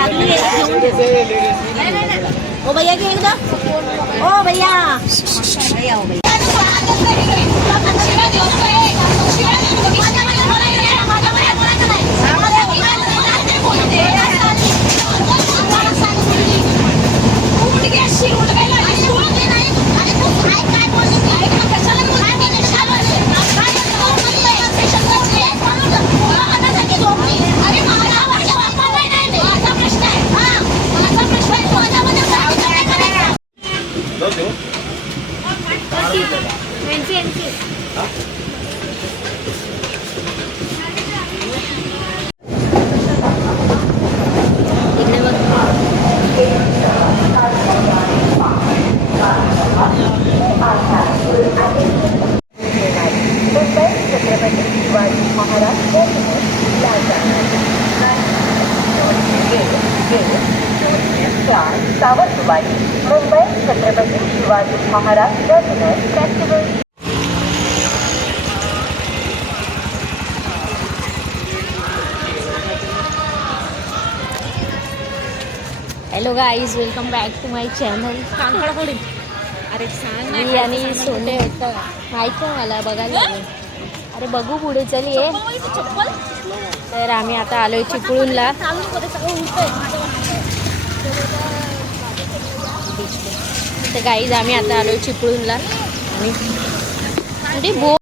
ओ भैया की एकदा ओ भैया भैया ओ भैया Sawantwadi Mumbai Chhatrapati Shivaji Maharaj terminal festival. Hello guys, welcome back to my channel. अरे सांग मी आणि सोने होतं माहिती आहे मला बघायला. अरे बघू पुढे चल ये. तर आम्ही आता आलोय चिपळूणला. तर गाईज आम्ही आता आलोय चिपळूणला आणि बो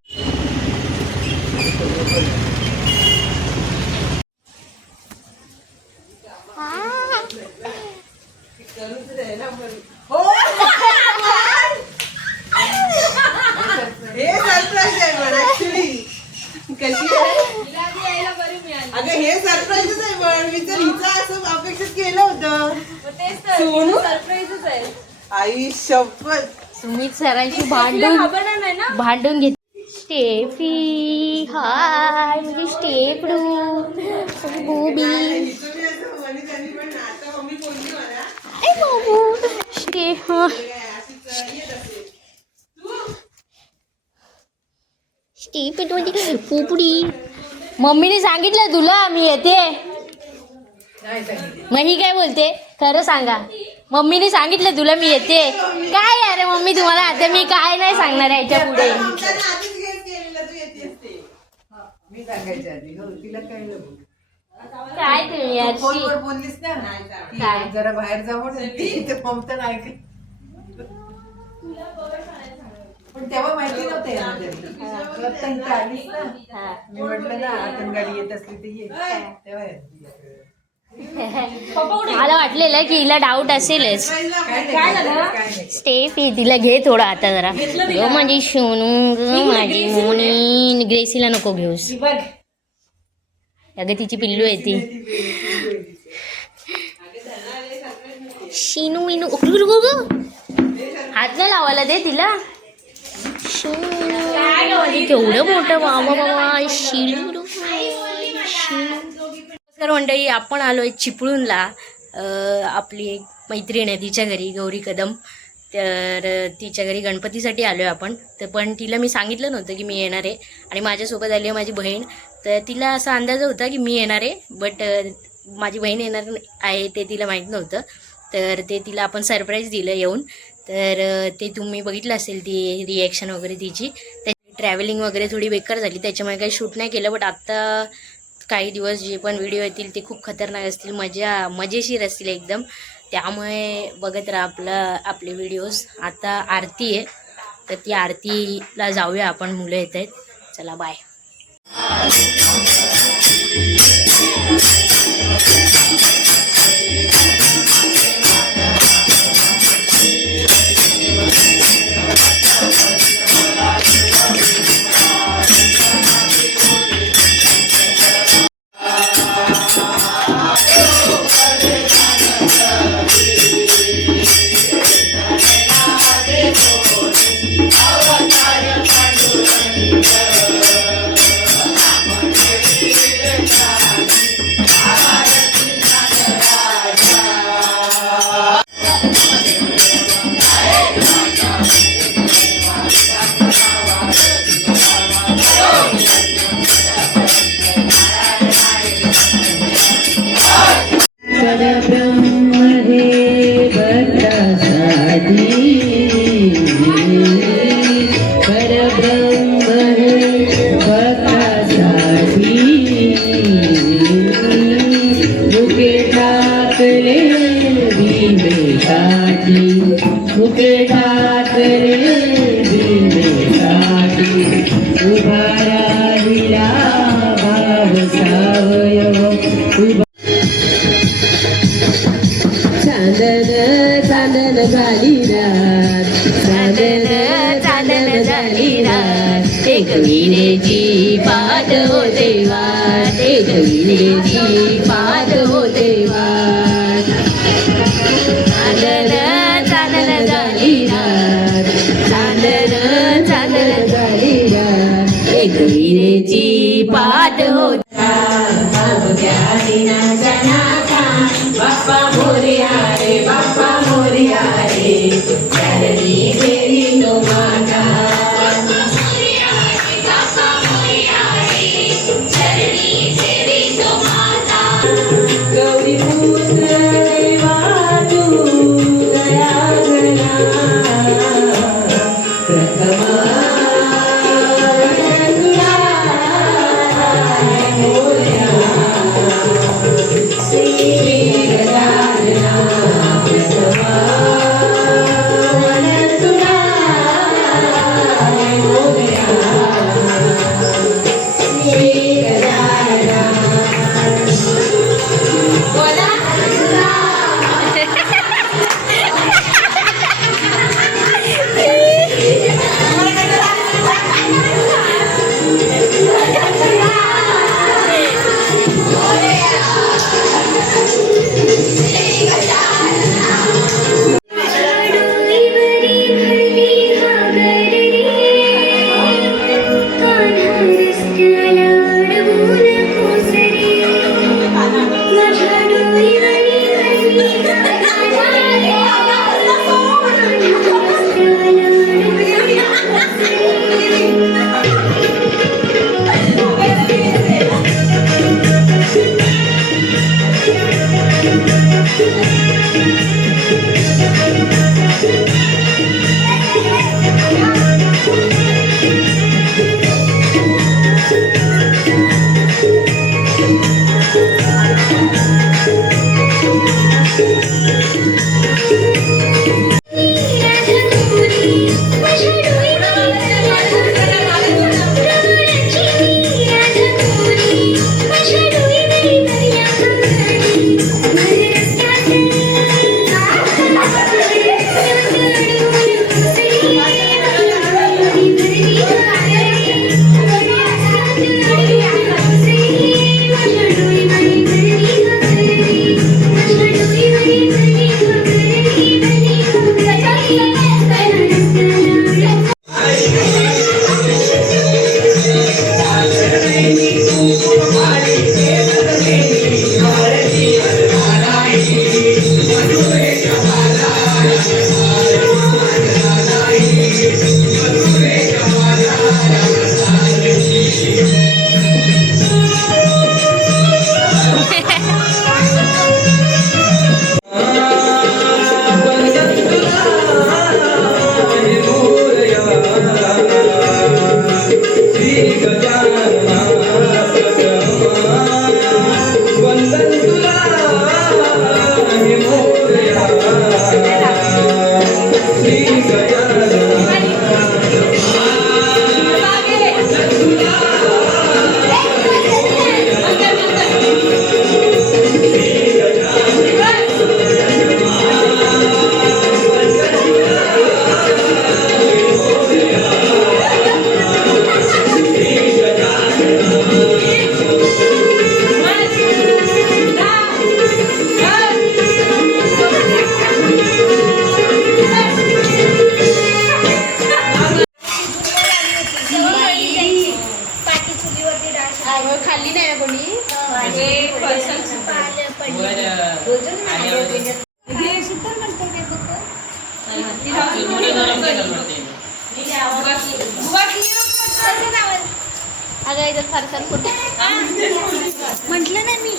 अगं हे सरप्राईजच आहे. पण मी तर हिचं असं अपेक्षित केलं होतं. सरप्राईजच आहे. आई शपथ सुमित सरांशी भांडून घेत. स्टेफी हाय म्हणजे स्टेपडू बूबी स्टेप म्हणजे पुपडी. मम्मीने सांगितलं तुला मी येते. मग ही काय बोलते खरं सांगा. मम्मीने सांगितलं तुला मी येते. काय अरे मम्मी तुम्हाला आता मी काय नाही सांगणार याच्या पुढे. काय तुम्ही बोललीस ना काय जरा बाहेर जाऊ ममता नाही. पण तेव्हा माहिती नव्हते मी म्हटलं ना आपण गाडी येत असली तर ये तेव्हा. मला वाटलेलं की हिला डाऊट असेलच. स्टेफ तिला घे थोडा आता जरा. माझी सोनू माझी मोनी. ग्रेसीला नको घेऊस. अगं तिची पिल्लू आहे ती. शिनू विनू हात न लावायला दे तिला. केवढं मोठं बाबा बाबा शिनू. नमस्कार मंडळी, आपण आलो आहे चिपळूणला. आपली एक मैत्रीण आहे तिच्या घरी, गौरी कदम. तर तिच्या घरी गणपतीसाठी आलो आहे आपण. तर पण तिला मी सांगितलं नव्हतं की मी येणार आहे. आणि माझ्यासोबत आली आहे माझी बहीण. तर तिला असा अंदाज होता की मी येणार आहे, बट माझी बहीण येणार आहे ते तिला माहीत नव्हतं. तर ते तिला आपण सरप्राईज दिलं येऊन. तर ते तुम्ही बघितलं असेल ती रिॲक्शन वगैरे तिची. त्याची ट्रॅव्हलिंग वगैरे थोडी बेकार झाली, त्याच्यामुळे काही शूट नाही केलं. बट आत्ता काही दिवस जे पण व्हिडिओ येतील ते खूप खतरनाक असतील, मजेशीर असतील एकदम. त्यामुळे बघत राहा आपले व्हिडिओज. आता आरती आहे, तर ती आरतीला जाऊया आपण. मुलं येत आहेत. चला बाय. परब्रह्म हे भक्तासाठी परब्रह्म हे भक्तासाठी मुके टाकले भीमेसाठी मुके टाकले भीमेसाठी उभा राहिला भाव सावयव उभा चांदन चांदन झाली रात चांदन चांदन झाली रात एक विरेची पाद हो देवा एक विरेची पाद हो देवा चांदन चांदन झाली रात चांदन चांदन झाली रात एक विरेची पाद हो बाप्पा मोरया रे बाप्पा मोरया रे चरणी देवी तो माता गौरी पुत्र देवा तू दयाघना प्रथमा मोरया खाल्ली नाही ना कोणी अगं इथं फारसा कुठे म्हटलं ना मी